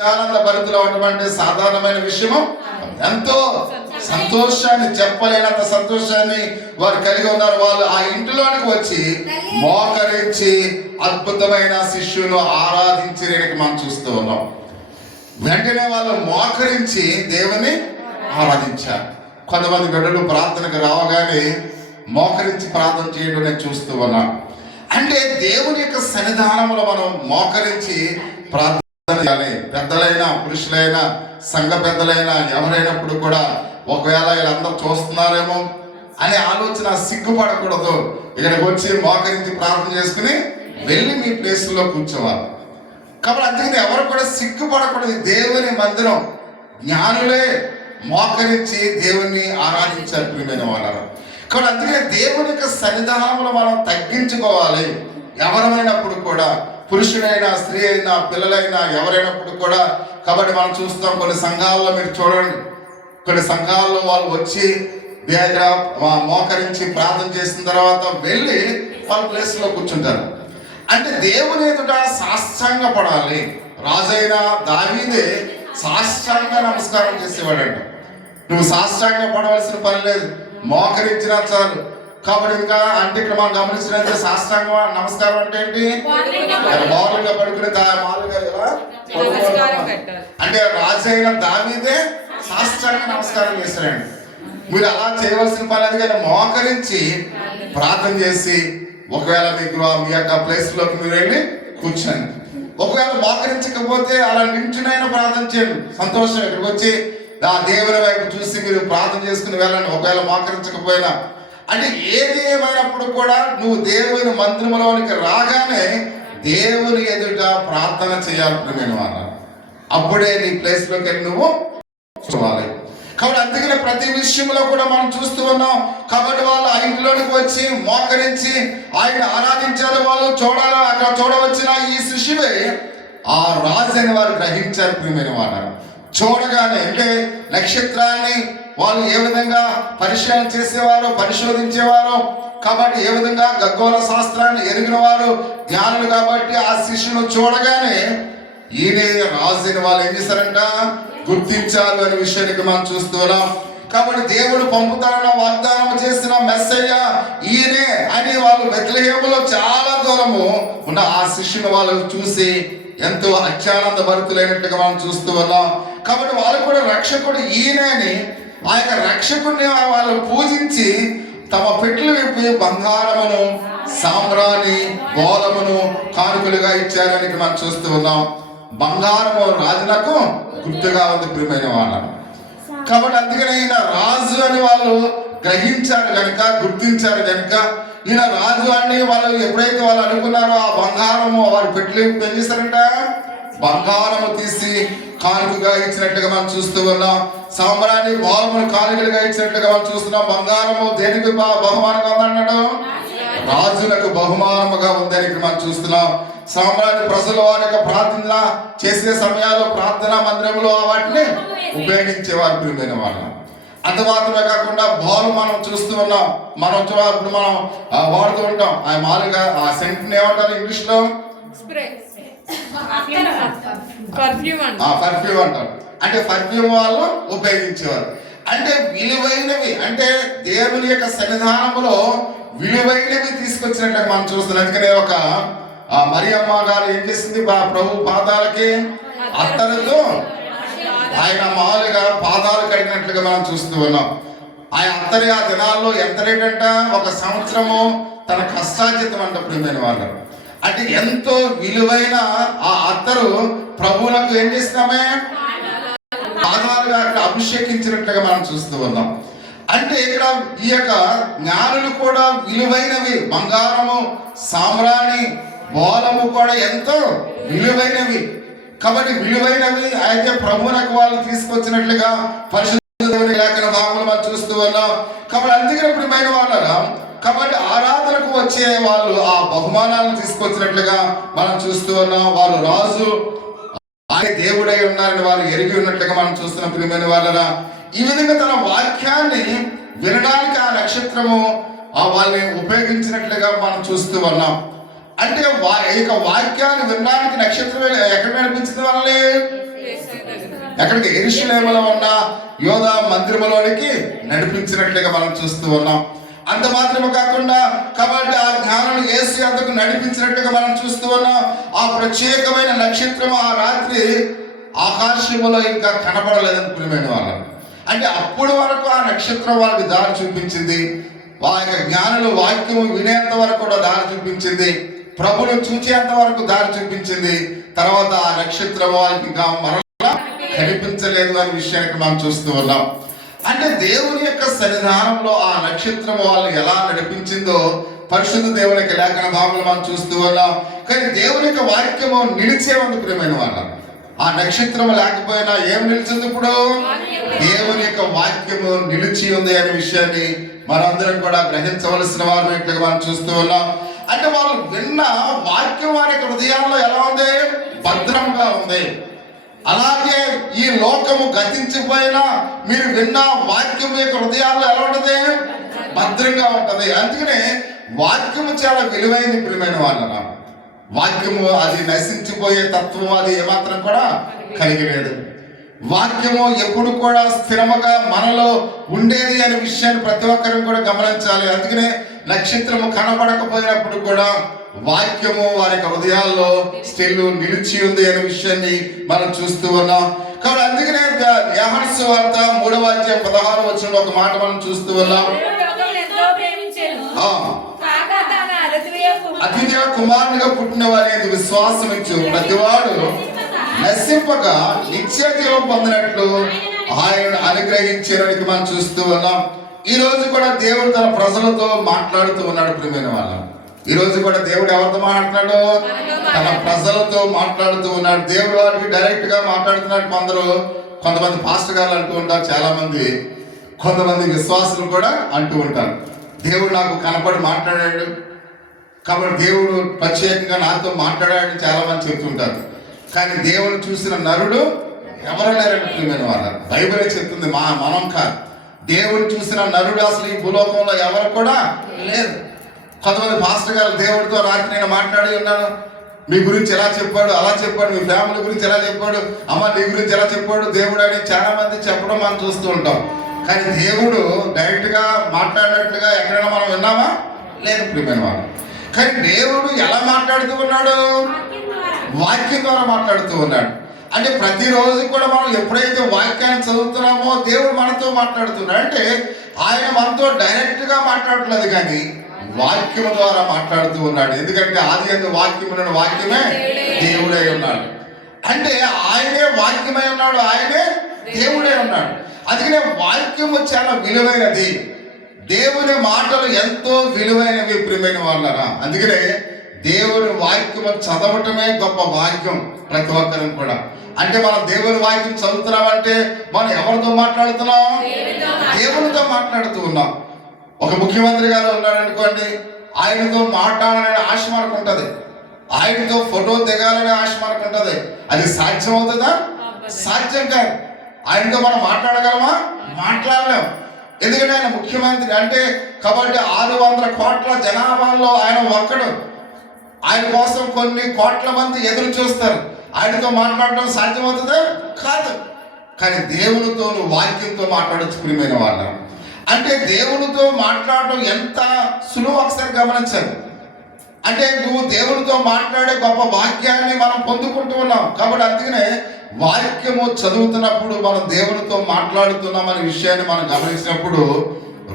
ఆనంద భరితులు అటువంటి సాధారణమైన విషయము. ఎంతో సంతోషాన్ని, చెప్పలేనంత సంతోషాన్ని వారు కలిగి ఉన్నారు. వాళ్ళు ఆ ఇంటిలోనికి వచ్చి మోకరించి అద్భుతమైన శిష్యులు ఆరాధించడానికి మనం చూస్తూ ఉన్నాం. వెంటనే వాళ్ళు మోకరించి దేవుని ఆరాధించారు. కొంతమంది బిడ్డలు ప్రార్థనకు రావగానే మోకరించి ప్రార్థన చేయడం నేను చూస్తూ ఉన్నాం. అంటే దేవుని యొక్క సన్నిధానంలో మనం మోకరించి ప్రార్థన చేయాలి. పెద్దలైనా, పురుషులైనా, సంఘ పెద్దలైనా ఎవరైనప్పుడు కూడా ఒకవేళ వీళ్ళందరూ చూస్తున్నారేమో అనే ఆలోచన సిగ్గుపడకూడదు. ఇక్కడికి వచ్చి మోకరించి ప్రార్థన చేసుకుని వెళ్ళి మీ ప్లేస్లో కూర్చోవాలి. కాబట్టి అందుకని ఎవరు కూడా సిగ్గుపడకూడదు. దేవుని మందిరం, జ్ఞానులే మోకరించి దేవుణ్ణి ఆరాధించారు ప్రియమైన వాళ్ళను. కాబట్టి అందుకని దేవుని యొక్క సన్నిధానంలో మనం తగ్గించుకోవాలి. ఎవరైనప్పుడు కూడా, పురుషుడైనా, స్త్రీ అయినా, పిల్లలైనా ఎవరైనప్పుడు కూడా. కాబట్టి మనం చూస్తాం కొన్ని సంఘాల్లో, మీరు చూడండి, కొన్ని సంఘాల్లో వాళ్ళు వచ్చి దగ్గర మోకరించి ప్రార్థన చేసిన తర్వాత వెళ్ళి వాళ్ళ ప్లేస్లో కూర్చుంటారు. అంటే దేవుని ఎదుట సాష్టాంగ పడాలి. రాజైన దావీదే సాష్టాంగ నమస్కారం చేసేవాడంట. నువ్వు సాష్టాంగ పడవలసిన పని లేదు, మోకరించినా చాలు. కాబట్టి ఇంకా అంటే ఇక్కడ మనం గమనించినట్లయితే సాష్టాంగ నమస్కారం అంటే ఏంటి? మామూలుగా పడుకునే మామూలుగా ఇలా అంటే రాజైన దావీదే సాష్టాంగ నమస్కారం చేశాడండి. మీరు అలా చేయవలసిన పని లేదు, కానీ మోకరించి ప్రార్థన చేసి ఒకవేళ మీకు మీ యొక్క ప్లేస్లోకి మీరు వెళ్ళి కూర్చోండి. ఒకవేళ మోకరించకపోతే అలా నించునైనా ప్రార్థన చేయండి. సంతోషం. ఇక్కడికి వచ్చి ఆ దేవుని వైపు చూసి మీరు ప్రార్థన చేసుకుని వెళ్ళండి. ఒకవేళ మోకరించకపోయినా అంటే ఏది ఏమైనప్పుడు కూడా నువ్వు దేవుని మందిరంలోనికి రాగానే దేవుని ఎదుట ప్రార్థన చేయాలి నేను అన్నాను. అప్పుడే నీ ప్లేస్లోకి వెళ్ళి నువ్వు చూడాలి. కాబట్టి అందుకనే ప్రతి విషయంలో కూడా మనం చూస్తూ ఉన్నాం. కాబట్టి వాళ్ళు ఆ ఇంట్లోనికి వచ్చి మోకరించి ఆయన ఆరాధించారు. వాళ్ళు చూడాలి. అక్కడ చూడవచ్చిన ఈ శిష్యువే ఆ రాజు అని వారు గ్రహించారు ప్రియమైన వారు. చూడగానే అంటే నక్షత్రాన్ని వాళ్ళు ఏ విధంగా పరిశీలన చేసేవారు, పరిశోధించేవారు. కాబట్టి ఏ విధంగా ఖగోళ శాస్త్రాన్ని ఎరిగిన వారు, జ్ఞానులు. కాబట్టి ఆ శిష్యును చూడగానే ఈయనే రాజు అని వాళ్ళు ఏం చేశారంట, గుర్తించారు అనే విషయానికి మనం చూస్తున్నాం. కాబట్టి దేవుడు పంపుతారన్న వాగ్దానం చేసిన మెస్సయ్య ఈయనే అని వాళ్ళు బెత్లెహేములో చాలా దూరము ఉన్న ఆ శిష్యుని వాళ్ళు చూసి ఎంతో అత్యానంద భరితులైనట్టుగా మనం చూస్తూ ఉన్నాం. కాబట్టి వాళ్ళు కూడా రక్షకుడు ఈయనే అని ఆ యొక్క రక్షకుడిని వాళ్ళు పూజించి తమ పెట్టెలు విప్పి బంగారమును, సాంబ్రాణి, గోధుమను కానుకలుగా ఇచ్చారని మనం చూస్తూ ఉన్నాం. బంగారము రాజులకు గుర్తుగా ఉంది ప్రియమైన వాళ్ళ. కాబట్టి అందుకని ఈయన రాజు అని వాళ్ళు గ్రహించారు కనుక, గుర్తించారు కనుక ఈయన రాజు అని వాళ్ళు ఎప్పుడైతే వాళ్ళు అనుకున్నారో ఆ బంగారము వారి పెట్టెలు ఏం చేశారంట, బంగారము తీసి కానుకగా ఇచ్చినట్టుగా మనం చూస్తూ ఉన్నాం. సాంబ్రాన్ని, గోధుమను కానుకలుగా ఇచ్చినట్టుగా మనం చూస్తున్నాం. బంగారము దేనికి బహుమానంగా ఉందన్నాడు, రాజులకు బహుమానముగా ఉందని మనం చూస్తున్నాం. సాంబ్రాన్ని ప్రజలు వారి యొక్క ప్రార్థన చేసే సమయాల్లో ప్రార్థనా మందిరంలో వాటిని ఉపయోగించేవారు ప్రియమైన వాళ్ళు. అంత మాత్రమే కాకుండా బాల్ మనం చూస్తూ ఉన్నాం. మనం ఇప్పుడు మనం వాడుతూ ఉంటాం. ఆ మామూలుగా ఆ సెంట్ని ఏమంటారు ఇంగ్లీష్ లో? పర్ఫ్యూమ్ అంటారు. అంటే పర్ఫ్యూమ్ వాళ్ళు ఉపయోగించేవారు. అంటే విలువైనవి, అంటే దేవుని యొక్క సన్నిధానంలో విలువైనవి తీసుకొచ్చినట్లుగా మనం చూస్తున్నాం. అందుకనే ఒక మరియమ్మ గారు ఏం చేసింది, ప్రభు పాదాలకి అత్తరుతో ఆయన మామూలుగా పాదాలు కడిగినట్లుగా మనం చూస్తూ ఉన్నాం. ఆ అత్తరి ఆ దినాల్లో ఎంత రేట్ అంట, 1 సంవత్సరము తన కష్టార్జితం అంట ప్రియమైన వాళ్ళు. అంటే ఎంతో విలువైన ఆ అత్తరు ప్రభువులకు ఏం చేస్తున్నామే, పాదాలుగా అక్కడ అభిషేకించినట్లుగా మనం చూస్తూ ఉన్నాం. అంటే ఇక్కడ ఈ యొక్క జ్ఞానులు కూడా విలువైనవి, బంగారము, సామ్రాణి, బోలము కూడా ఎంతో విలువైనవి. కాబట్టి విలువైనవి అయితే ప్రభువునకు వాళ్ళు తీసుకొచ్చినట్లుగా పరిశుద్ధ లేఖన భాగంలో మనం చూస్తూ ఉన్నాం. కాబట్టి అందుకని ప్రియమైన వాళ్ళగా, కాబట్టి ఆరాధనకు వచ్చే వాళ్ళు ఆ బహుమానాలను తీసుకొచ్చినట్లుగా మనం చూస్తూ ఉన్నాం. వారు రాజు ఆయన దేవుడై ఉన్నారని వారు ఎరిగి ఉన్నట్లుగా మనం చూస్తున్నాం ప్రియమైన వాళ్ళగా. ఈ విధంగా తన వాక్యాన్ని వినడానికి ఆ నక్షత్రము వాళ్ళని ఉపయోగించినట్లుగా మనం చూస్తూ ఉన్నాం. అంటే ఇక వాక్యాన్ని వినడానికి నక్షత్రం ఎక్కడ నడిపించింది వాళ్ళని? ఎక్కడికి? యెరూషలేములో ఉన్న యోధా మందిరములోనికి నడిపించినట్లుగా మనం చూస్తూ ఉన్నాం. అంత మాత్రమే కాకుండా కాబట్టి ఆ జ్ఞానం యేసు యొద్దకు నడిపించినట్టుగా మనం చూస్తూ ఉన్నాం. ఆ ప్రత్యేకమైన నక్షత్రం ఆ రాత్రి ఆకాశములో ఇంకా కనబడలేదని ప్రియమైన వాళ్ళు. అంటే అప్పుడు వరకు ఆ నక్షత్రం వాళ్ళకి దారి చూపించింది. వారి యొక్క జ్ఞానులు వాక్యము వినేంత వరకు కూడా దారి చూపించింది. ప్రభును చూచేంత వరకు దారి చూపించింది. తర్వాత ఆ నక్షత్రం వాళ్ళకి ఇంకా మరలా కనిపించలేదు అనే విషయానికి మనం చూస్తూ ఉన్నాం. అంటే దేవుని యొక్క సన్నిధానంలో ఆ నక్షత్రం వాళ్ళు ఎలా నడిపించిందో పరిశుద్ధ దేవుని యొక్క లేఖన భాగంలో మనం చూస్తూ ఉన్నాం. కానీ దేవుని యొక్క వాక్యము నిలిచే ఉంది ప్రియమైన వాళ్ళ. ఆ నక్షత్రం లేకపోయినా ఏం నిలిచింది? ఇప్పుడు దేవుని యొక్క వాక్యము నిలిచి ఉంది అనే విషయాన్ని మనందరం కూడా గ్రహించవలసిన వారినట్లుగా మనం చూస్తూ ఉన్నాం. అంటే వాళ్ళు విన్న వాక్యం వారి యొక్క హృదయాల్లో ఎలా ఉంది? భద్రంగా ఉంది. అలాగే ఈ లోకము గతించిపోయినా మీరు విన్న వాక్యం యొక్క హృదయాల్లో ఎలా ఉంటుంది? భద్రంగా ఉంటది. అందుకనే వాక్యము చాలా విలువైంది ప్రియమైన వాళ్ళ. వాక్యము అది నశించిపోయే తత్వం అది ఏమాత్రం కూడా కలిగి లేదు. వాక్యము ఎప్పుడు కూడా స్థిరముగా మనలో ఉండేది అనే విషయాన్ని ప్రతి ఒక్కరూ కూడా గమనించాలి. అందుకనే నక్షత్రము కనబడకపోయినప్పుడు కూడా వాక్యము వారి హృదయాల్లో స్టిల్ నిలిచి ఉంది అనే విషయాన్ని మనం చూస్తూ ఉన్నాం. కాబట్టి అందుకనే యోహాను సువార్త 3వ అధ్యాయం 16వ వచనంలో ఒక మాట మనం చూస్తూ ఉన్నాం. అతిథియ కుమారునిగా పుట్టిన వారి విశ్వాసం ఇచ్చు ప్రతివాడు నశింపక నిత్య జీవం పొందినట్లు ఆయన అనుగ్రహించడానికి మనం చూస్తూ ఉన్నాం. ఈ రోజు కూడా దేవుడు తన ప్రజలతో మాట్లాడుతూ ఉన్నాడు ప్రియమైన వాళ్ళ. ఈ రోజు కూడా దేవుడు ఎవరితో మాట్లాడు? తన ప్రజలతో మాట్లాడుతూ ఉన్నాడు. దేవుడు వారికి డైరెక్ట్ గా మాట్లాడుతున్నాడు. కొంతమంది పాస్టర్ గారు అంటూ ఉంటారు, చాలా మంది కొంతమంది విశ్వాసులు కూడా అంటూ ఉంటారు, దేవుడు నాకు కనపడి మాట్లాడాడు కాబట్టి దేవుడు ప్రత్యేకంగా నాతో మాట్లాడాడని చాలా మంది చెప్తుంటారు. కానీ దేవుని చూసిన నరుడు ఎవరు లేరని ప్రియమైన వాళ్ళ. బైబిలే చెప్తుంది, మనం కాదు. దేవుని చూసిన నరుడు అసలు ఈ భూలోకంలో ఎవరు కూడా లేరు. కొంతమంది పాస్టర్ గారు దేవుడితో రాత్రి నేను మాట్లాడి ఉన్నాను, మీ గురించి ఎలా చెప్పాడు, అలా చెప్పాడు, మీ ఫ్యామిలీ గురించి ఎలా చెప్పాడు, అమ్మ నీ గురించి ఎలా చెప్పాడు దేవుడు అని చాలా మంది చెప్పడం మనం చూస్తూ ఉంటాం. కానీ దేవుడు డైరెక్ట్ గా మాట్లాడినట్లుగా ఎక్కడైనా మనం విన్నామా? లేదు ప్రియమైన వాళ్ళు. కానీ దేవుడు ఎలా మాట్లాడుతూ ఉన్నాడు? వాక్యం ద్వారా మాట్లాడుతూ ఉన్నాడు. అంటే ప్రతిరోజు కూడా మనం ఎప్పుడైతే వాక్యాన్ని చదువుతున్నామో దేవుడు మనతో మాట్లాడుతున్నాడు. అంటే ఆయన మనతో డైరెక్ట్ గా మాట్లాడట్లేదు, కానీ వాక్యం ద్వారా మాట్లాడుతూ ఉన్నాడు. ఎందుకంటే ఆది యందు వాక్యమున వాక్యమే దేవుడై ఉన్నాడు. అంటే ఆయనే వాక్యమై ఉన్నాడు, ఆయనే దేవుడై ఉన్నాడు. అందుకనే వాక్యము చాలా విలువైనది. దేవుని మాటలు ఎంతో విలువైనవి ప్రియమైన వాళ్ళరా. అందుకనే దేవుని వాక్యము చదవటమే గొప్ప భాగ్యం ప్రతి ఒక్కరం కూడా. అంటే మనం దేవుని వాక్యం చదువుతున్నామంటే మనం ఎవరితో మాట్లాడుతున్నాం? దేవునితో మాట్లాడుతూ ఉన్నాం. ఒక ముఖ్యమంత్రి గారు ఉన్నాడు అనుకోండి, ఆయనతో మాట్లాడాలనే ఆశ మనకు ఉంటుంది, ఆయనతో ఫోటో దిగాలనే ఆశ మనకు ఉంటుంది. అది సాధ్యం అవుతుందా? సాధ్యం కాదు. ఆయనతో మనం మాట్లాడగలమా? మాట్లాడలేం. ఎందుకంటే ఆయన ముఖ్యమంత్రి. అంటే కాబట్టి 600 కోట్ల జనాభాలో ఆయన ఒక్కడు. ఆయన కోసం కొన్ని కోట్ల మంది ఎదురు చూస్తారు. ఆయనతో మాట్లాడడం సాధ్యమవుతుందా? కాదు. కానీ దేవునితో నువ్వు వాక్యంతో మాట్లాడచ్చు ప్రియమైన వాళ్ళ. అంటే దేవునితో మాట్లాడడం ఎంత సులువు ఒకసారి గమనించాలి. అంటే నువ్వు దేవునితో మాట్లాడే గొప్ప వాక్యాన్ని మనం పొందుకుంటూ ఉన్నాం. కాబట్టి అందుకనే వాక్యము చదువుతున్నప్పుడు మనం దేవునితో మాట్లాడుతున్నాం అనే విషయాన్ని మనం గమనించినప్పుడు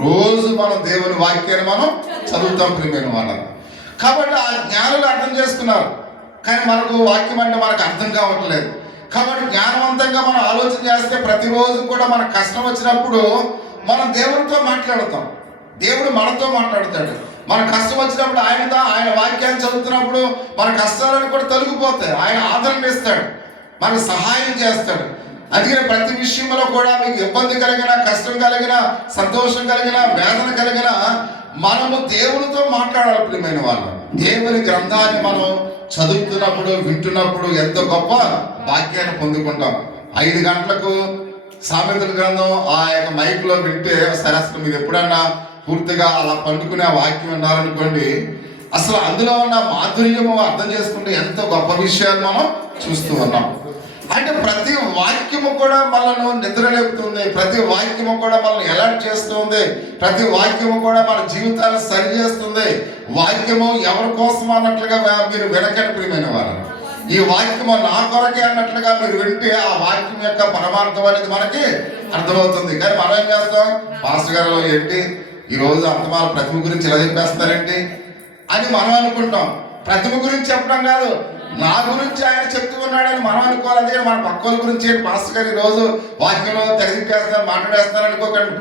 రోజు మనం దేవుని వాక్యాన్ని మనం చదువుతాం ప్రియమైన వాళ్ళ. కాబట్టి ఆ జ్ఞానులు అర్థం చేసుకున్నారు, కానీ మనకు వాక్యం అంటే మనకు అర్థం కావట్లేదు. కాబట్టి జ్ఞానవంతంగా మనం ఆలోచన చేస్తే ప్రతిరోజు కూడా మనకు కష్టం వచ్చినప్పుడు మనం దేవునితో మాట్లాడతాం, దేవుడు మనతో మాట్లాడతాడు. మన కష్టం వచ్చినప్పుడు ఆయన వాక్యాన్ని చదువుతున్నప్పుడు మన కష్టాలను కూడా తొలగిపోతాయి. ఆయన ఆదరణ ఇస్తాడు, మనకు సహాయం చేస్తాడు. అందుకని ప్రతి విషయంలో కూడా మీకు ఇబ్బంది కలిగిన, కష్టం కలిగిన, సంతోషం కలిగిన, వేదన కలిగిన మనము దేవునితో మాట్లాడాలి ప్రియమైన వాళ్ళు. దేవుని గ్రంథాన్ని మనం చదువుతున్నప్పుడు, వింటున్నప్పుడు ఎంతో గొప్ప వాక్యాన్ని పొందుకుంటాం. 5 గంటలకు సామెతల గ్రంథం ఆ యొక్క మైక్లో వింటే సరే, అసలు మీరు ఎప్పుడన్నా పూర్తిగా అలా పండుకునే వాక్యం విన్నారనుకోండి, అసలు అందులో ఉన్న మాధుర్యము అర్థం చేసుకుంటే ఎంతో గొప్ప విషయాలు మనం చూస్తూ ఉన్నాం. అంటే ప్రతి వాక్యము కూడా మనల్ని నిద్రలేపుతుంది, ప్రతి వాక్యము కూడా మనల్ని అలర్ట్ చేస్తుంది, ప్రతి వాక్యము కూడా మన జీవితాన్ని సరి చేస్తుంది. వాక్యము ఎవరి కోసం అన్నట్లుగా మీరు వినకండి ప్రియమైన వారు. ఈ వాక్యము నా కొరకే అన్నట్లుగా మీరు వింటే ఆ వాక్యం యొక్క పరమార్థం అనేది మనకి అర్థమవుతుంది. కానీ మనం ఏం చేస్తాం, పాస్టర్ గారు ఏంటి ఈరోజు అంతమాల ప్రతిమ గురించి ఇలా చెప్పేస్తారేంటి అని మనం అనుకుంటాం. ప్రతిమ గురించి చెప్పడం కాదు, నా గురించి ఆయన చెప్తూ ఉన్నాడని మనం అనుకోవాలి. అందుకని మన పక్కల గురించి పాస్టర్ గారు ఈరోజు వాక్యంలో తెగదిప్పేస్తున్నారు, మాట్లాడేస్తున్నారు అనుకోకండి.